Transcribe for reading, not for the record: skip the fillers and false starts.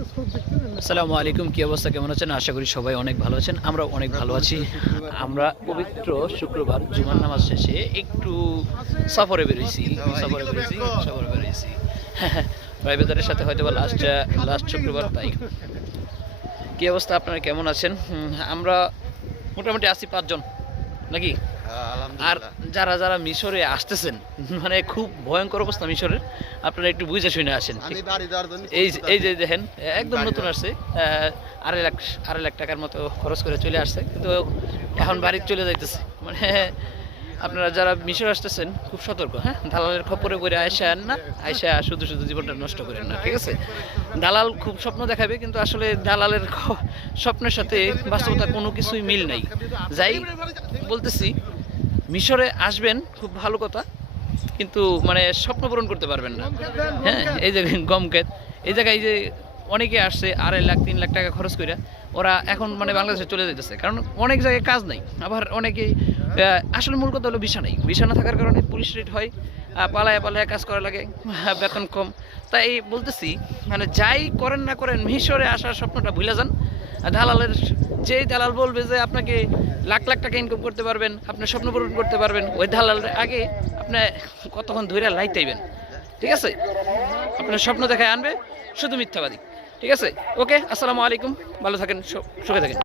আসসালামু আলাইকুম, কি অবস্থা, কেমন আছেন? আশা করি সবাই অনেক ভালো আছেন। আমরা অনেক ভালো আছি। আমরা পবিত্র শুক্রবার জুমার নামাজ শেষে একটু সফরে বেরিয়েছি। ভাই বেদারের সাথে হয়তো বা লাস্ট শুক্রবার, তাই। কি অবস্থা, আপনারা কেমন আছেন? আমরা মোটামুটি আছি 5 জন নাকি। আর যারা যারা মিশরে আসতেছেন, মানে খুব ভয়ঙ্কর অবস্থা মিশরের, আপনারা একটু বুঝে শুনে আসেন। এই যে দেখেন, একদম নতুন আসছে, 2.5 লাখ টাকার মতো খরচ করে চলে আসছে, কিন্তু এখন বাড়ি চলে যাইতেছে। মানে আপনারা যারা মিশর আসতেছেন খুব সতর্ক, হ্যাঁ, দালালের খপ্পরে করে আয়সা শুধু জীবনটা নষ্ট করেন না, ঠিক আছে? দালাল খুব স্বপ্ন দেখাবে, কিন্তু আসলে দালালের স্বপ্নের সাথে বাস্তবতা কোনো কিছুই মিল নাই। যাই বলতেছি, মিশরে আসবেন খুব ভালো কথা, কিন্তু মানে স্বপ্ন পূরণ করতে পারবেন না। হ্যাঁ, এই যে গম ক্ষেত, এই জায়গায় যে অনেকে আসছে 2.5 লাখ 3 লাখ টাকা খরচ করে, ওরা এখন মানে বাংলাদেশে চলে যেতেছে, কারণ অনেক জায়গায় কাজ নাই। আবার অনেকেই আসলে মূল কথা হলো ভিসা না থাকার কারণে পুলিশ রেট হয়, পালায়া কাজ করা লাগে, বেতন কম। তাই বলতেছি, মানে যাই করেন না করেন মিশরে আসার স্বপ্নটা ভুলে যান। দালালের, যেই দালাল বলবে যে আপনাকে লাখ লাখ টাকা ইনকাম করতে পারবেন, আপনার স্বপ্ন পূরণ করতে পারবেন, ওই দালালের আগে আপনি কতক্ষণ ধরে লাইতাইবেন, ঠিক আছে? আপনার স্বপ্ন দেখায় আনবে শুধু মিথ্যাবাদী, ঠিক আছে? ওকে, আসসালামু আলাইকুম, ভালো থাকেন, সুখে থাকেন।